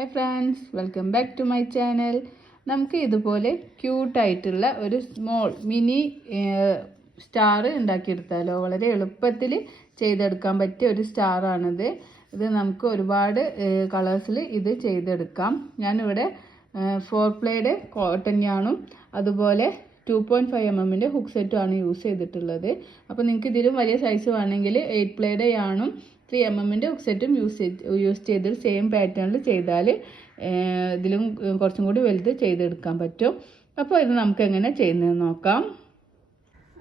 Hi friends, welcome back to my channel. നമുക്ക് ഇതുപോലെ ക്യൂട്ടായിട്ടുള്ള ഒരു സ്മോൾ മിനി സ്റ്റാർ ഉണ്ടാക്കിയെടുത്താലോ? വളരെ എളുപ്പത്തിൽ ചെയ്തെടുക്കാൻ പറ്റിയ ഒരു സ്റ്റാറാണിത്. ഇത് നമുക്ക് ഒരുപാട് കളേഴ്സിൽ ഇത് ചെയ്തെടുക്കാം. ഞാനിവിടെ 4 പ്ലേയുടെ കോട്ടൺ യാണും അതുപോലെ 2.5 mm ഹുക്ക് സെറ്റുമാണ് യൂസ് ചെയ്തിട്ടുള്ളത്. അപ്പോൾ നിങ്ങൾക്ക് ഇതിലും വലിയ സൈസ് വേണമെങ്കിൽ 8 പ്ലേയുടെ യാണും 3 mm ഹുക്ക് സെറ്റും യൂസ് ചെയ്ത് സെയിം പാറ്റേണിൽ ചെയ്താൽ ഇതിലും കുറച്ചും കൂടി വലുത് ചെയ്തെടുക്കാൻ പറ്റും. അപ്പോൾ ഇത് നമുക്ക് എങ്ങനെ ചെയ്യുന്നതെന്ന് നോക്കാം.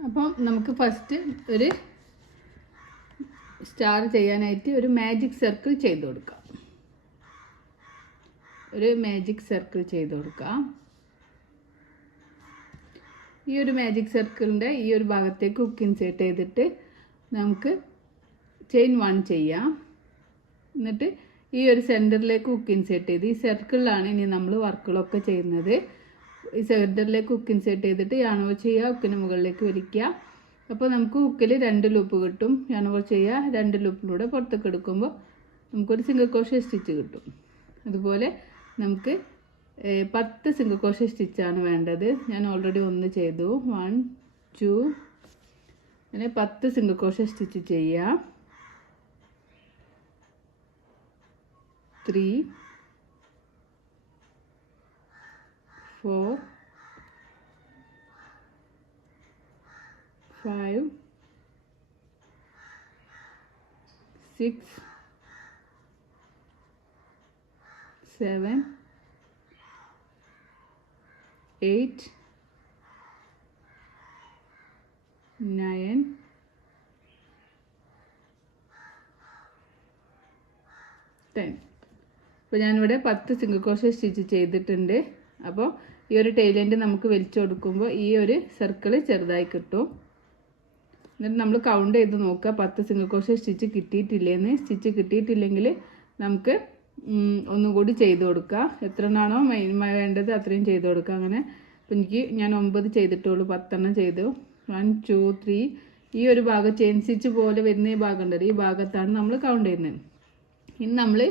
അപ്പോൾ നമുക്ക് ഫസ്റ്റ് ഒരു സ്റ്റാർ ചെയ്യാനായിട്ട് ഒരു മാജിക് സർക്കിൾ ചെയ്ത് കൊടുക്കാം. ഈ ഒരു മാജിക് സർക്കിളിൻ്റെ ഈ ഒരു ഭാഗത്തേക്ക് ഹുക്ക് ഇൻസേർട്ട് ചെയ്തിട്ട് നമുക്ക് ചെയിൻ 1 ചെയ്യാം. എന്നിട്ട് ഈ ഒരു സെൻറ്ററിലേക്ക് ഹുക്ക് ഇൻസേർട്ട് ചെയ്ത് ഈ സർക്കിളിലാണ് ഇനി നമ്മൾ വർക്കുകളൊക്കെ ചെയ്യുന്നത്. ഈ സെൻറ്ററിലേക്ക് ഹുക്ക് ഇൻസേർട്ട് ചെയ്തിട്ട് യാൺ ഓവർ ചെയ്യുക, ഹുക്കിന് മുകളിലേക്ക് വലിക്കുക. അപ്പോൾ നമുക്ക് ഹുക്കിൽ 2 ലൂപ്പ് കിട്ടും. യാൺ ഓവർ ചെയ്യുക, 2 ലൂപ്പിലൂടെ പുറത്തേക്ക് എടുക്കുമ്പോൾ നമുക്കൊരു സിംഗിൾ ക്രോഷ്യ സ്റ്റിച്ച് കിട്ടും. അതുപോലെ നമുക്ക് 10 സിംഗിൾ ക്രോഷ്യ സ്റ്റിച്ചാണ് വേണ്ടത്. ഞാൻ ഓൾറെഡി 1 ചെയ്തു. 1 2 അങ്ങനെ 10 സിംഗിൾ ക്രോഷ്യ സ്റ്റിച്ച് ചെയ്യുക. 3 4 5 6 7 8 9 10. അപ്പോൾ ഞാനിവിടെ 10 സിംഗിൾ ക്രോഷ്യ സ്റ്റിച്ച് ചെയ്തിട്ടുണ്ട്. അപ്പോൾ ഈ ഒരു ടൈൽ നമുക്ക് വലിച്ചു കൊടുക്കുമ്പോൾ ഈ ഒരു സർക്കിൾ ചെറുതായി കിട്ടും. എന്നിട്ട് നമ്മൾ കൗണ്ട് ചെയ്ത് നോക്കുക 10 സിംഗിൾ ക്രോഷ്യ സ്റ്റിച്ച് കിട്ടിയിട്ടില്ലേന്ന്. സ്റ്റിച്ച് കിട്ടിയിട്ടില്ലെങ്കിൽ നമുക്ക് ഒന്നും കൂടി ചെയ്ത് കൊടുക്കുക. എത്ര എണ്ണമാണോ വേണ്ടത് അത്രയും ചെയ്ത് കൊടുക്കുക. അങ്ങനെ അപ്പോൾ ഞാൻ 9 ചെയ്തിട്ടുള്ളൂ, 10 എണ്ണം ചെയ്തു. 1 2 3 ഈ ഒരു ഭാഗം ചെയിൻ സ്റ്റിച്ച് പോലെ വരുന്ന ഈ ഭാഗം ഉണ്ടല്ലോ, ഈ ഭാഗത്താണ് നമ്മൾ കൗണ്ട് ചെയ്യുന്നത്. ഇനി നമ്മൾ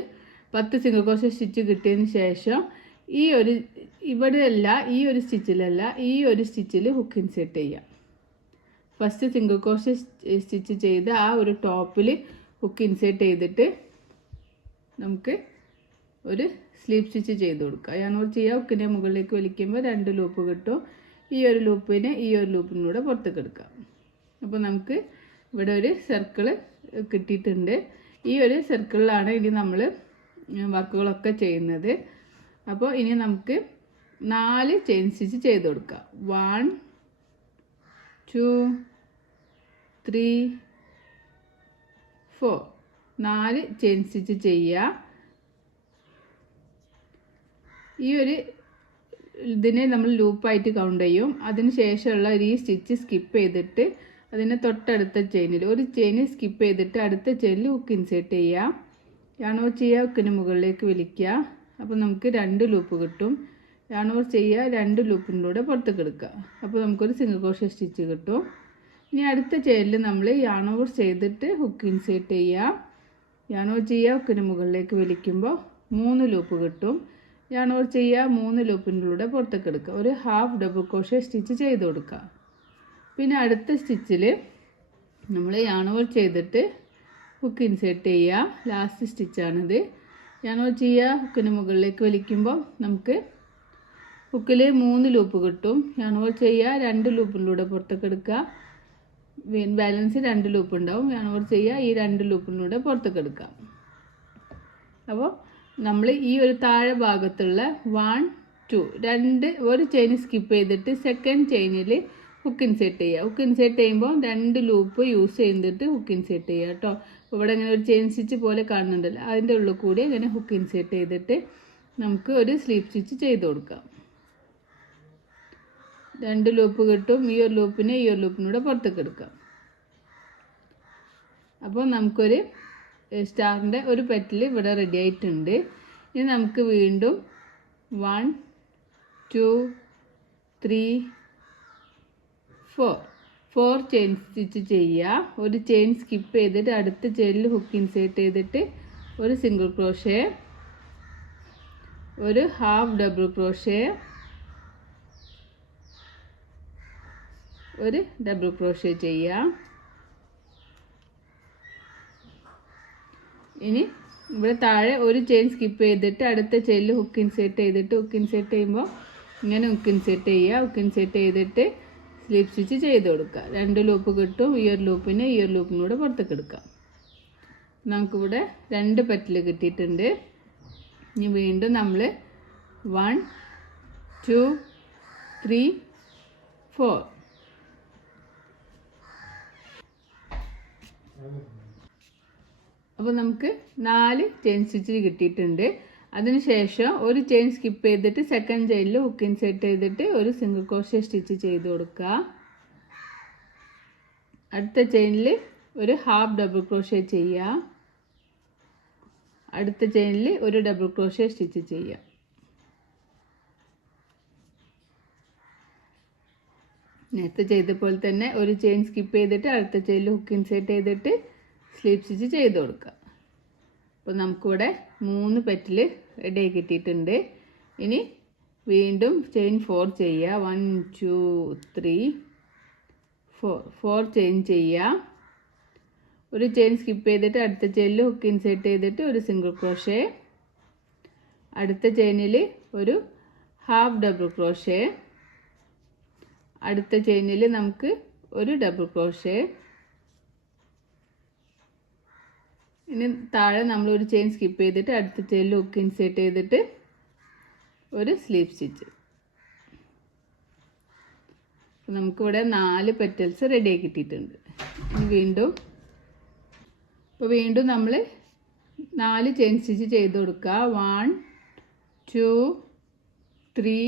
10 സിംഗിൾ ക്രോഷ്യ സ്റ്റിച്ച് കിട്ടിയതിന് ശേഷം ഈ ഒരു ഇവിടെയല്ല, ഈ ഒരു സ്റ്റിച്ചിലല്ല, ഈ ഒരു സ്റ്റിച്ചിൽ ഹുക്ക് ഇൻസേർട്ട് ചെയ്യാം. ഫസ്റ്റ് സിംഗിൾ ക്രോഷ്യ സ്റ്റിച്ച് ചെയ്ത് ആ ഒരു ടോപ്പിൽ ഹുക്ക് ഇൻസേർട്ട് ചെയ്തിട്ട് നമുക്ക് ഒരു സ്ലീപ്പ് സ്റ്റിച്ച് ചെയ്ത് കൊടുക്കുക. യാൺ ഓവർ ചെയ്യുക, ഹുക്കിൻ്റെ മുകളിലേക്ക് വലിക്കുമ്പോൾ 2 ലൂപ്പ് കിട്ടും. ഈ ഒരു ലൂപ്പിനെ ഈ ഒരു ലൂപ്പിലൂടെ പുറത്തേക്ക് എടുക്കാം. അപ്പോൾ നമുക്ക് ഇവിടെ ഒരു സർക്കിള് കിട്ടിയിട്ടുണ്ട്. ഈ ഒരു സർക്കിളിലാണ് ഇനി നമ്മൾ വർക്കുകളൊക്കെ ചെയ്യുന്നത്. അപ്പോൾ ഇനി നമുക്ക് 4 ചെയിൻ സ്റ്റിച്ച് ചെയ്ത് കൊടുക്കാം. 1 2 3 4 4 ചെയിൻ സ്റ്റിച്ച് ചെയ്യുക. ഈ ഒരു ഇതിനെ നമ്മൾ ലൂപ്പായിട്ട് കൗണ്ട് ചെയ്യും. അതിന് ശേഷമുള്ള ഈ സ്റ്റിച്ച് സ്കിപ്പ് ചെയ്തിട്ട് അതിന് തൊട്ടടുത്ത ചെയിനിൽ ഒരു ചെയിൻ സ്കിപ്പ് ചെയ്തിട്ട് അടുത്ത ചെയിനിൽ ഹുക്ക് ഇൻസേർട്ട് ചെയ്യുക. യാൺ ഓവർ ചെയ്യുക, ഹുക്കിന് മുകളിലേക്ക് വലിക്കുക. അപ്പോൾ നമുക്ക് 2 ലൂപ്പ് കിട്ടും. യാൺ ഓവർ ചെയ്യുക, 2 ലൂപ്പിലൂടെ പുറത്തേക്ക് എടുക്കുക. അപ്പോൾ നമുക്കൊരു സിംഗിൾ ക്രോഷ്യ സ്റ്റിച്ച് കിട്ടും. ഇനി അടുത്ത ചെയിനിൽ നമ്മൾ യാൺ ഓവർ ചെയ്തിട്ട് ഹുക്ക് ഇൻസേർട്ട് ചെയ്യുക. യാൺ ഓവർ ചെയ്യുക, ഹുക്കിന് മുകളിലേക്ക് വലിക്കുമ്പോൾ 3 ലൂപ്പ് കിട്ടും. യാൺ ഓവർ ചെയ്യുക, 3 ലൂപ്പിലൂടെ പുറത്തേക്ക് എടുക്കുക. ഒരു ഹാഫ് ഡബിൾ ക്രോഷ്യ സ്റ്റിച്ച് ചെയ്ത് കൊടുക്കുക. പിന്നെ അടുത്ത സ്റ്റിച്ചിൽ നമ്മൾ യാൺ ഓവർ ചെയ്തിട്ട് ഹുക്ക് ഇൻസേർട്ട് ചെയ്യുക. ലാസ്റ്റ് സ്റ്റിച്ചാണിത്. യാൺ ഓവർ ചെയ്യുക, ഹുക്കിന് മുകളിലേക്ക് വലിക്കുമ്പോൾ നമുക്ക് ഹുക്കിൽ 3 ലൂപ്പ് കിട്ടും. യാൺ ഓവർ ചെയ്യുക, 2 ലൂപ്പിലൂടെ പുറത്തേക്ക് എടുക്കുക. ബാലൻസ് 2 ലൂപ്പ് ഉണ്ടാവും. യാൺ ഓവർ ചെയ്യുക, ഈ 2 ലൂപ്പിലൂടെ പുറത്തേക്ക് എടുക്കുക. അപ്പോൾ നമ്മൾ ഈ ഒരു താഴെ ഭാഗത്തുള്ള 1 2 ഒരു ചെയിൻ സ്കിപ്പ് ചെയ്തിട്ട് സെക്കൻഡ് ചെയിനിൽ ഹുക്ക് ഇൻസേർട്ട് ചെയ്യുക. ഹുക്ക് ഇൻസേർട്ട് ചെയ്യുമ്പോൾ 2 ലൂപ്പ് യൂസ് ചെയ്തിട്ട് ഹുക്ക് ഇൻസേർട്ട് ചെയ്യുക കേട്ടോ. അപ്പോൾ ഇവിടെ ഇങ്ങനെ ഒരു ചെയിൻ സ്റ്റിച്ച് പോലെ കാണുന്നുണ്ടല്ലോ, അതിൻ്റെ ഉള്ളിൽ കൂടി ഇങ്ങനെ ഹുക്ക് ഇൻസേർട്ട് ചെയ്തിട്ട് നമുക്ക് ഒരു സ്ലീപ്പ് സ്റ്റിച്ച് ചെയ്ത് കൊടുക്കാം. 2 ലൂപ്പ് കിട്ടും. ഈ ഒരു ലൂപ്പിനെ ഈ ഒരു ലൂപ്പിനൂടെ പുറത്തേക്ക് എടുക്കാം. അപ്പോൾ നമുക്കൊരു സ്റ്റാറിൻ്റെ ഒരു പെറ്റൽ ഇവിടെ റെഡി ആയിട്ടുണ്ട്. ഇനി നമുക്ക് വീണ്ടും 1 2 3 4 4 ചെയിൻ സ്റ്റിച്ച് ചെയ്യുക. ഒരു ചെയിൻ സ്കിപ്പ് ചെയ്തിട്ട് അടുത്ത ചെയിനിൽ ഹുക്ക് ഇൻസേർട്ട് ചെയ്തിട്ട് ഒരു സിംഗിൾ ക്രോഷ്യ ഒരു ഹാഫ് ഡബിൾ ക്രോഷേ, ഒരു ഡബിൾ ക്രോഷേ ചെയ്യാം. ഇനി ഇവിടെ താഴെ ഒരു ചെയിൻ സ്കിപ്പ് ചെയ്തിട്ട് അടുത്ത ചെയിനിൽ ഹുക്ക് ഇൻസേർട്ട് ചെയ്തിട്ട്, ഹുക്ക് ഇൻസേർട്ട് ചെയ്യുമ്പോൾ ഇങ്ങനെ ഹുക്ക് ഇൻസേർട്ട് ചെയ്യുക. ഹുക്ക് ഇൻസേർട്ട് ചെയ്തിട്ട് സ്ലിപ്പ് സ്റ്റിച്ച് ചെയ്ത് കൊടുക്കുക. 2 ലൂപ്പ് കിട്ടും. ഈ ഒരു ലൂപ്പിന് ഈ ഒരു ലൂപ്പിനും കൂടെ പുറത്തേക്ക് എടുക്കാം. നമുക്കിവിടെ 2 പെറ്റൽ കിട്ടിയിട്ടുണ്ട്. ഇനി വീണ്ടും നമ്മൾ 1 2 3 4 അപ്പോൾ നമുക്ക് 4 ചെയിൻ സ്റ്റിച്ച് കിട്ടിയിട്ടുണ്ട്. അതിനുശേഷം ഒരു ചെയിൻ സ്കിപ്പ് ചെയ്തിട്ട് സെക്കൻഡ് ചെയിനിൽ ഹുക്ക് ഇൻസേർട്ട് ചെയ്തിട്ട് ഒരു സിംഗിൾ ക്രോഷേ സ്റ്റിച്ച് ചെയ്ത് കൊടുക്കുക. അടുത്ത ചെയിനിൽ ഒരു ഹാഫ് ഡബിൾ ക്രോഷേ ചെയ്യുക. അടുത്ത ചെയിനിൽ ഒരു ഡബിൾ ക്രോഷേ സ്റ്റിച്ച് ചെയ്യുക. നേരത്തെ ചെയ്ത പോലെ തന്നെ ഒരു ചെയിൻ സ്കിപ്പ് ചെയ്തിട്ട് അടുത്ത ചെയിനിൽ ഹുക്ക് ഇൻസേർട്ട് ചെയ്തിട്ട് സ്ലിപ്പ് സ്റ്റിച്ച് ചെയ്ത് കൊടുക്കുക. അപ്പോൾ നമുക്കിവിടെ 3 പെറ്റൽ റെഡി ആയി കിട്ടിയിട്ടുണ്ട്. ഇനി വീണ്ടും ചെയിൻ 4 ചെയ്യുക. 1 2 3 4 ചെയിൻ ചെയ്യുക. ഒരു ചെയിൻ സ്കിപ്പ് ചെയ്തിട്ട് അടുത്ത ചെയിനിൽ ഹുക്ക് ഇൻസേർട്ട് ചെയ്തിട്ട് ഒരു സിംഗിൾ ക്രോഷേ. അടുത്ത ചെയിനിൽ ഒരു ഹാഫ് ഡബിൾ ക്രോഷേ. അടുത്ത ചെയിനിൽ നമുക്ക് ഒരു ഡബിൾ ക്രോഷേ. ഇനി താഴെ നമ്മൾ ഒരു ചെയിൻ സ്കിപ്പ് ചെയ്തിട്ട് അടുത്ത ചെയിനിൽ ഹുക്ക് ഇൻസേർട്ട് ചെയ്തിട്ട് ഒരു സ്ലീപ്പ് സ്റ്റിച്ച്. നമുക്കിവിടെ 4 പെറ്റൽസ് റെഡി ആയി കിട്ടിയിട്ടുണ്ട്. ഇനി വീണ്ടും നമ്മൾ 4 ചെയിൻ സ്റ്റിച്ച് ചെയ്ത് കൊടുക്കുക. 1 2 3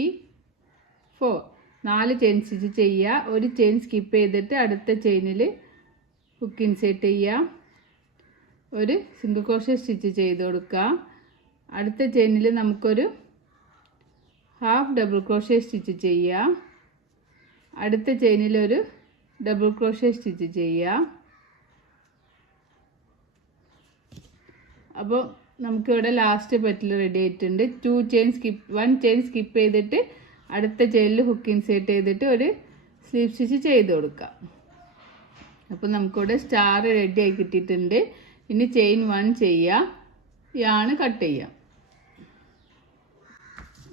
4 4 ചെയിൻ സ്റ്റിച്ച് ചെയ്യുക. ഒരു ചെയിൻ സ്കിപ്പ് ചെയ്തിട്ട് അടുത്ത ചെയിനിൽ ഹുക്ക് ഇൻസേർട്ട് ചെയ്യുക. ഒരു സിംഗിൾ ക്രോഷേ സ്റ്റിച്ച് ചെയ്ത് കൊടുക്കുക. അടുത്ത ചെയിനിൽ നമുക്കൊരു ഹാഫ് ഡബിൾ ക്രോഷേ സ്റ്റിച്ച് ചെയ്യുക. അടുത്ത ചെയിനിൽ ഒരു ഡബിൾ ക്രോഷേ സ്റ്റിച്ച് ചെയ്യുക. അപ്പോൾ നമുക്കിവിടെ ലാസ്റ്റ് പെറ്റൽ റെഡി ആയിട്ടുണ്ട്. 1 ചെയിൻ സ്കിപ്പ് ചെയ്തിട്ട് അടുത്ത ചെയിനിൽ ഹുക്ക് ഇൻസേർട്ട് ചെയ്തിട്ട് ഒരു സ്ലീപ്പ് സ്റ്റിച്ച് ചെയ്ത് കൊടുക്കുക. അപ്പോൾ നമുക്കിവിടെ സ്റ്റാർ റെഡി ആയി കിട്ടിയിട്ടുണ്ട്. ഇനി ചെയിൻ 1 ചെയ്യുക. യാണ് കട്ട് ചെയ്യാം.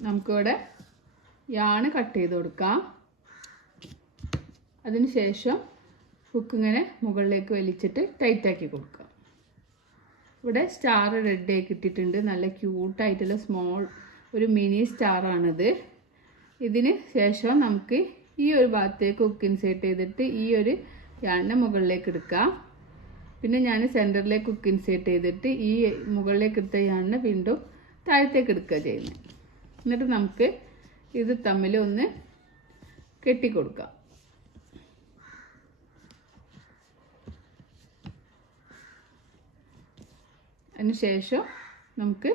നമുക്കിവിടെ യാണ് കട്ട് ചെയ്ത് കൊടുക്കാം. അതിനുശേഷം ഹുക്ക് ഇങ്ങനെ മുകളിലേക്ക് വലിച്ചിട്ട് ടൈറ്റാക്കി കൊടുക്കുക. ഇവിടെ സ്റ്റാർ റെഡി ആയി കിട്ടിയിട്ടുണ്ട്. നല്ല ക്യൂട്ടായിട്ടുള്ള ഒരു മിനി സ്റ്റാറാണിത്. ഇതിന് ശേഷം നമുക്ക് ഈ ഒരു ഭാഗത്തേക്ക് ഹുക്ക് ഇൻസേർട്ട് ചെയ്തിട്ട് ഈ ഒരു യാണിനെ മുകളിലേക്ക് എടുക്കാം. പിന്നെ ഞാൻ സെൻറ്ററിലേക്ക് ഹുക്ക് ഇൻസേർട്ട് ചെയ്തിട്ട് ഈ മുകളിലേക്ക് എടുത്ത യാണിനെ വീണ്ടും താഴത്തേക്ക് എടുക്കുക ചെയ്യുന്നത്. എന്നിട്ട് നമുക്ക് ഇത് തമ്മിൽ ഒന്ന് കെട്ടിക്കൊടുക്കാം. അതിനുശേഷം നമുക്ക്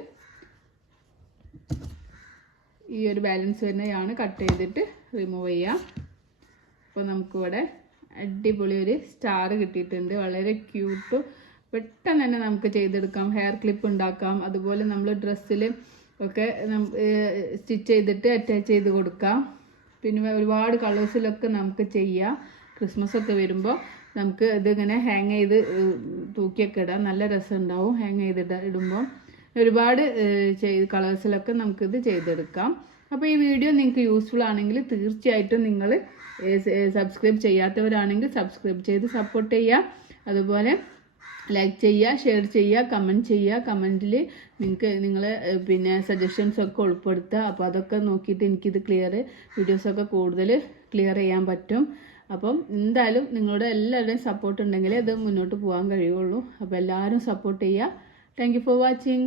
ഈ ഒരു ബാലൻസ് വരുന്ന യാണ് കട്ട് ചെയ്തിട്ട് റിമൂവ് ചെയ്യാം. അപ്പോൾ നമുക്കിവിടെ അടിപൊളി ഒരു സ്റ്റാർ കിട്ടിയിട്ടുണ്ട്. വളരെ ക്യൂട്ടും പെട്ടെന്ന് തന്നെ നമുക്ക് ചെയ്തെടുക്കാം. ഹെയർ ക്ലിപ്പ് ഉണ്ടാക്കാം. അതുപോലെ നമ്മൾ ഡ്രസ്സിൽ ഒക്കെ സ്റ്റിച്ച് ചെയ്തിട്ട് അറ്റാച്ച് ചെയ്ത് കൊടുക്കാം. പിന്നെ ഒരുപാട് കളേഴ്സിലൊക്കെ നമുക്ക് ചെയ്യാം. ക്രിസ്മസ് ഒക്കെ വരുമ്പോൾ നമുക്ക് ഇതിങ്ങനെ ഹാങ് ചെയ്ത് തൂക്കിയൊക്കെ ഇടാം. നല്ല രസം ഉണ്ടാവും ഹാങ് ചെയ്തിട്ട് ഇടുമ്പോൾ. ഒരുപാട് കളേഴ്സിലൊക്കെ നമുക്കിത് ചെയ്തെടുക്കാം. അപ്പോൾ ഈ വീഡിയോ നിങ്ങൾക്ക് യൂസ്ഫുൾ ആണെങ്കിൽ തീർച്ചയായിട്ടും നിങ്ങൾ സബ്സ്ക്രൈബ് ചെയ്യാത്തവരാണെങ്കിൽ സബ്സ്ക്രൈബ് ചെയ്ത് സപ്പോർട്ട് ചെയ്യുക. അതുപോലെ ലൈക്ക് ചെയ്യുക, ഷെയർ ചെയ്യുക, കമൻറ്റ് ചെയ്യുക. കമൻറ്റിൽ നിങ്ങൾ പിന്നെ സജഷൻസൊക്കെ ഉൾപ്പെടുത്തുക. അപ്പോൾ അതൊക്കെ നോക്കിയിട്ട് എനിക്കിത് വീഡിയോസൊക്കെ കൂടുതൽ ക്ലിയർ ചെയ്യാൻ പറ്റും. അപ്പം എന്തായാലും നിങ്ങളുടെ എല്ലാവരുടെയും സപ്പോർട്ട് ഉണ്ടെങ്കിലേ ഇത് മുന്നോട്ട് പോകാൻ കഴിയുള്ളൂ. അപ്പോൾ എല്ലാവരും സപ്പോർട്ട് ചെയ്യുക. Thank you for watching.